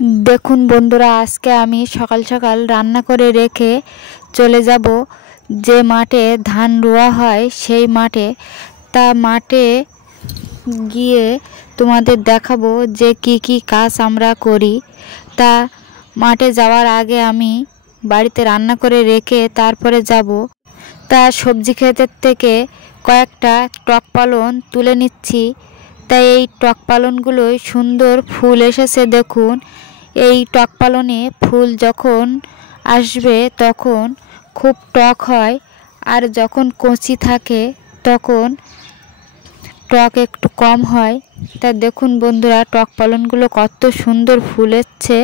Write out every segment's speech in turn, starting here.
দেখুন বন্ধুরা, আজকে আমি সকাল সকাল রান্না করে রেখে চলে যাব যে মাঠে ধান রোয়া হয় সেই মাঠে। তা মাঠে গিয়ে তোমাদের দেখাবো যে কি কাজ আমরা করি। তা মাঠে যাওয়ার আগে আমি বাড়িতে রান্না করে রেখে তারপরে যাব। তা সবজি ক্ষেতের থেকে কয়েকটা টক পালন তুলে নিচ্ছি। তাই এই টক পালনগুলোই সুন্দর ফুল এসেছে দেখুন। এই টক পালনে ফুল যখন আসবে তখন খুব টক হয়, আর যখন কচি থাকে তখন টক একটু কম হয়। তা দেখুন বন্ধুরা, টক পালনগুলো কত সুন্দর ফুলেছে।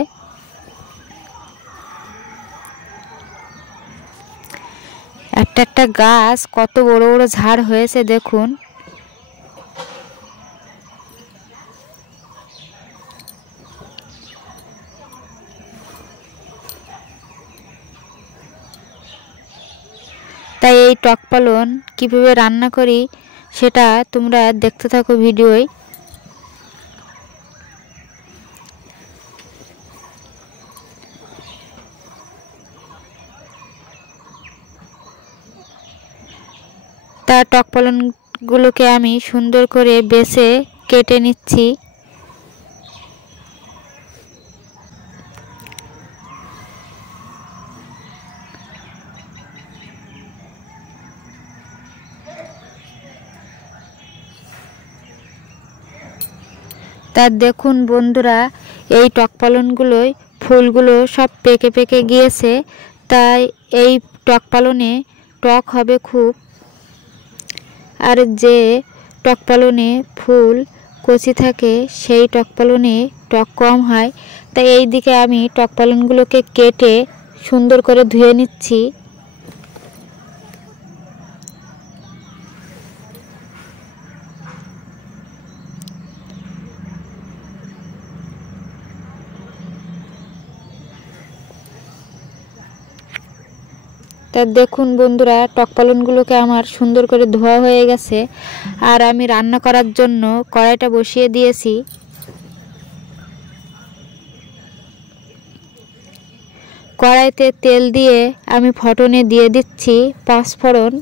একটা একটা গাছ কত বড় বড় ঝাড় হয়েছে দেখুন। তাই এই টক পালন কীভাবে রান্না করি সেটা তোমরা দেখতে থাকো ভিডিওয়। তা টক পালনগুলোকে আমি সুন্দর করে বেছে কেটে নিচ্ছি। তা দেখুন বন্ধুরা, এই টক পালনগুলোই ফুলগুলো সব পেকে পেকে গিয়েছে। তাই এই টক পালনে টক হবে খুব, আর যে টক পালনে ফুল কচি থাকে সেই টক পালনে টক কম হয়। তাই এই দিকে আমি টক পালনগুলোকে কেটে সুন্দর করে ধুয়ে নিচ্ছি। তা দেখুন বন্ধুরা, টক পালনগুলোকে আমার সুন্দর করে ধোয়া হয়ে গেছে, আর আমি রান্না করার জন্য কড়াইটা বসিয়ে দিয়েছি। কড়াইতে তেল দিয়ে আমি ফোড়নে দিয়ে দিচ্ছি পাঁচফোড়ন।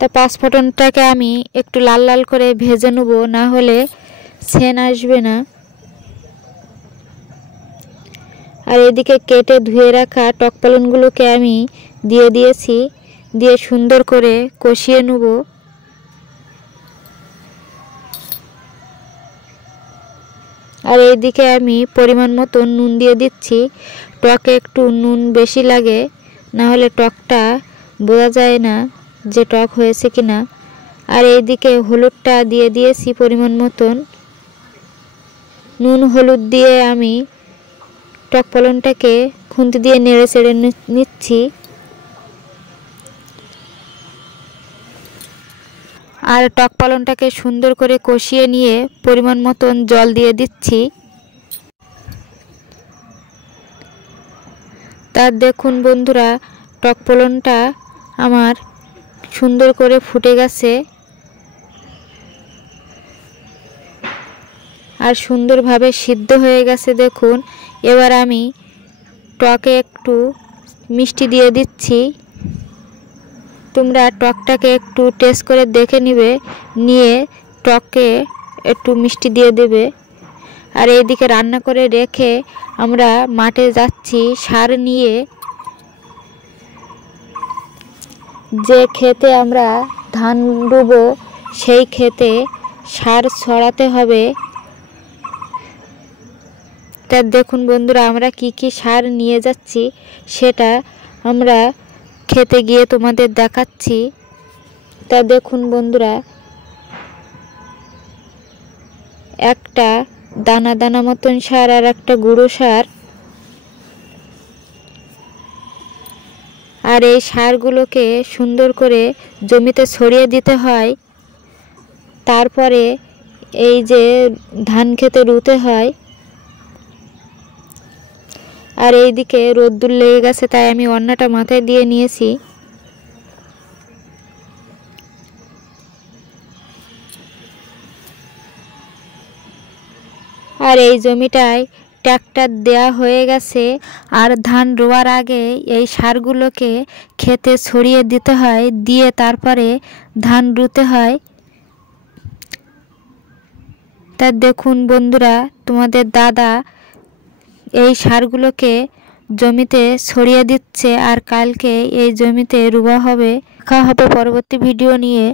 তা পাঁচফোড়নটাকে আমি একটু লাল লাল করে ভেজে নেব, না হলে সেন্ট আসবে না। আর এদিকে কেটে ধুয়ে রাখা টক পালনগুলোকে আমি দিয়ে দিয়েছি, দিয়ে সুন্দর করে কষিয়ে নেব। আর এইদিকে আমি পরিমাণ মতো নুন দিয়ে দিচ্ছি। টকে একটু নুন বেশি লাগে, না হলে টকটা বোঝা যায় না যে টক হয়েছে কিনা। আর এইদিকে হলুদটা দিয়ে দিয়েছি পরিমাণ মতন। নুন হলুদ দিয়ে আমি টক পালনটাকে খুন্তি দিয়ে নেড়ে চেড়ে নিচ্ছি। আর টক পালনটাকে সুন্দর করে কষিয়ে নিয়ে পরিমাণ মতন জল দিয়ে দিচ্ছি। তা দেখুন বন্ধুরা, টক পালনটা আমার সুন্দর করে ফুটে গেছে, আর সুন্দরভাবে সিদ্ধ হয়ে গেছে দেখুন। এবার আমি টকে একটু মিষ্টি দিয়ে দিচ্ছি। তোমরা টকটাকে একটু টেস্ট করে দেখে নিবে, নিয়ে টকে একটু মিষ্টি দিয়ে দেবে। আর এইদিকে রান্না করে রেখে আমরা মাঠে যাচ্ছি সার নিয়ে। যে ক্ষেতে আমরা ধান রুবো সেই ক্ষেতে সার ছড়াতে হবে। তা দেখুন বন্ধুরা, আমরা কি সার নিয়ে যাচ্ছি সেটা আমরা খেতে গিয়ে তোমাদের দেখাচ্ছি। তা দেখুন বন্ধুরা, একটা দানা দানা মতন সার আর একটা গুঁড়ো সার। আর এই সারগুলোকে সুন্দর করে জমিতে ছড়িয়ে দিতে হয়, তারপরে এই যে ধান খেতে রুতে হয়। আর এইদিকে রোদ্দুর লেগে গেছে, তাই আমি ওড়নাটা মাথায় দিয়ে নিয়েছি। আর এই জমিটায় ট্র্যাক্টর দেয়া হয়ে গেছে। আর ধান রোয়ার আগে এই সারগুলোকে খেতে ছড়িয়ে দিতে হয়, দিয়ে তারপরে ধান রুতে হয়। তা দেখুন বন্ধুরা, তোমাদের দাদা এই সারগুলোকে জমিতে ছড়িয়ে দিচ্ছে, আর কালকে এই জমিতে রোয়া হবে। দেখা হবে পরবর্তী ভিডিও নিয়ে।